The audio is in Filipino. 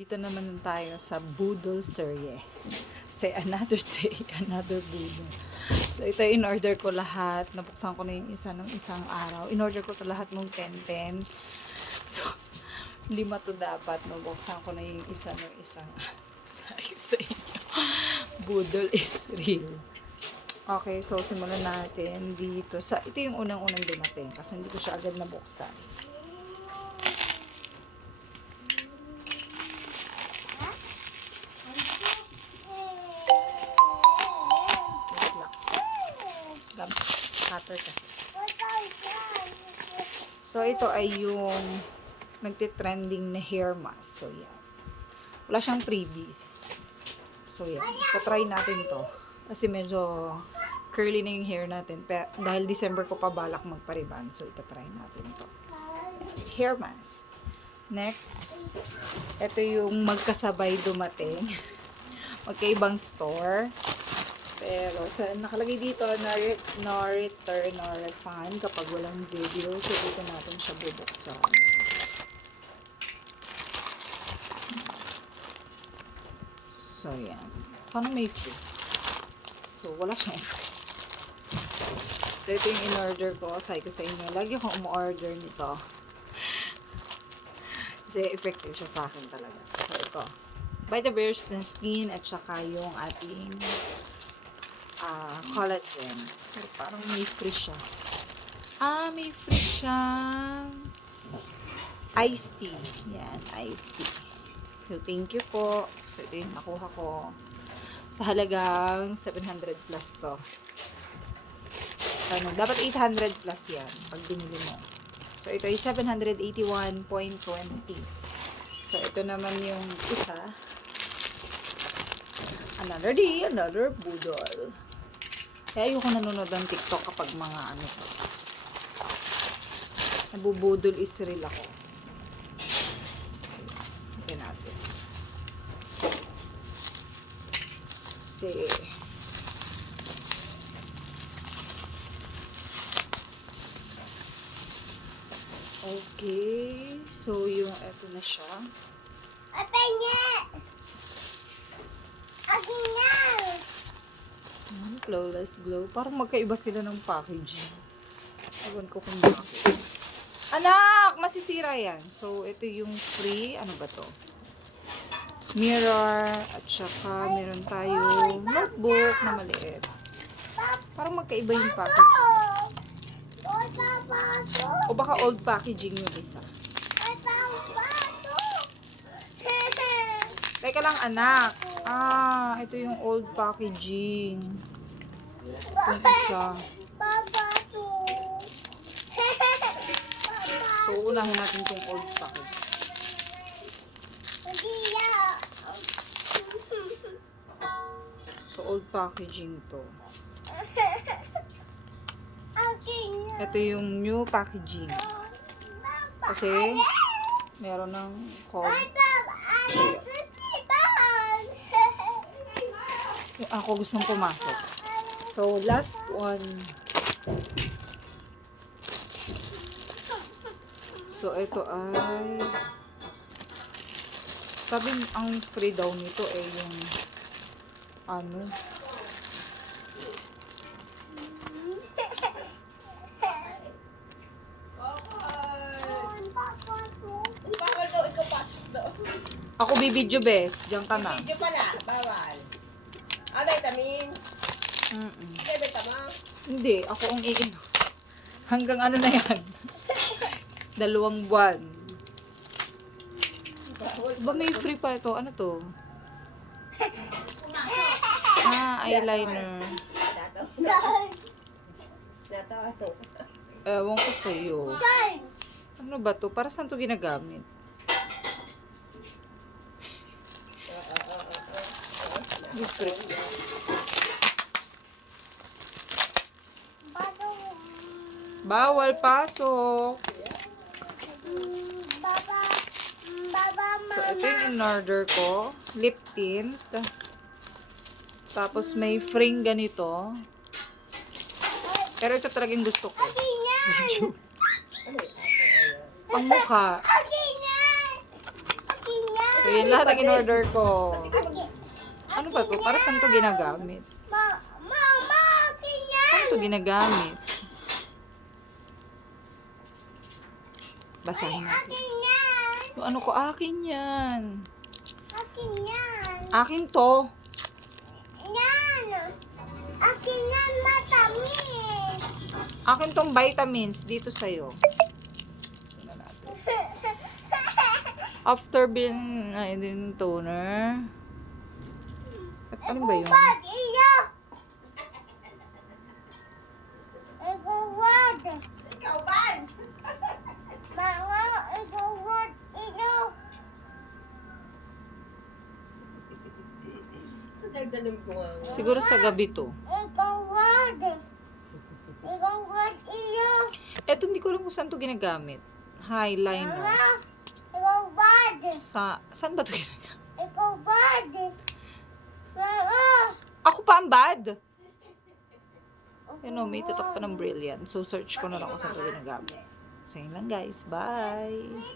Dito naman tayo sa Budol Serye. Say another day, another budol. So ito in-order ko lahat. Nabuksan ko na yung isa ng isang araw. In-order ko to lahat ng 10-10. So 5 to dapat. Nabuksan ko na yung isa ng isang sabi sa inyo. Budol is real. Okay, so simulan natin dito. Ito yung unang-unang dumating. Kasi hindi ko siya agad nabuksan. Cutter kasi. So, ito ay yung nagtitrending na hair mask. So, yan. Wala siyang freebies. So, yan. Try natin to. Kasi medyo curly na yung hair natin. Pero, dahil December ko pa balak magpariban. So, try natin to. Hair mask. Next, ito yung magkasabay dumating. Magkaibang store. Pero, nakalagay dito no return or refund kapag walang video. So, dito natin siya bubuksan. So, yan. Sana may free. So, wala siyang free. So, ito yung in-order ko. Sabi ko sa inyo, lagi akong umu-order nito. Kasi effective siya sa akin talaga. So, ito. Vitaburst na skin at saka yung ating collagen. Pero parang may free siya. May free siyang iced tea. Yan, iced tea. So, thank you po. So, ito yung nakuha ko. Sa halagang 700 plus to. Dapat 800 plus yan pag binili mo. So, ito ay 781.20. So, ito naman yung isa. Another day, another budol. Kaya ayoko nanonood ng TikTok kapag mga nabubudol is real ako. Ito natin. Okay. So, yung ito na siya. Flawless glow. Parang magkaiba sila ng packaging. Ewan ko kung bakit. Anak! Masisira yan. So, ito yung free. Ano ba to? Mirror. At saka, meron tayong notebook na maliit. Parang magkaiba yung packaging. O baka old packaging yung isa. Teka lang, anak. Ito yung old packaging. Yung isa. So, unahin natin yung old packaging. So, old packaging to. Ito yung new packaging. Kasi, meron ng code. Ako gustong pumasok. So, last one. So, ito ay sabi ang free daw nito eh yung ako bibidyo bes. Diyan ka na. Bibidyo pala. Bawal. Vitamins. Hindi. Ako ang iinom. Hanggang ano na yan. 2 buwan. Ba may free pa ito? Ano to? Eyeliner. Ewan ko sa'yo. Ano ba to? Para saan to ginagamit? Free. Bawal pasok. So, ito yung in-order ko. Lip tint. Tapos, may frame ganito. Pero ito talagang gusto ko. Pang mukha. So, yun lahat ang in-order ko. Ano ba to? Para saan to ginagamit? Saan to ginagamit? Basahin natin. Yung ano ko, akin yan. Akin to. Akin tong vitamins dito sa'yo. Tingnan natin. After bin, ay, din toner. At ano ba yun? Ikaw ba? Sa dagdagan ko nga. Siguro sa gabi to. Eto, hindi ko alam kung saan to ginagamit. Highliner. Saan ba to ginagamit? Ako pa ang bad. May tatak pa ng Brilliant. So, search ko na lang kung saan to ginagamit. So, yun lang guys. Bye!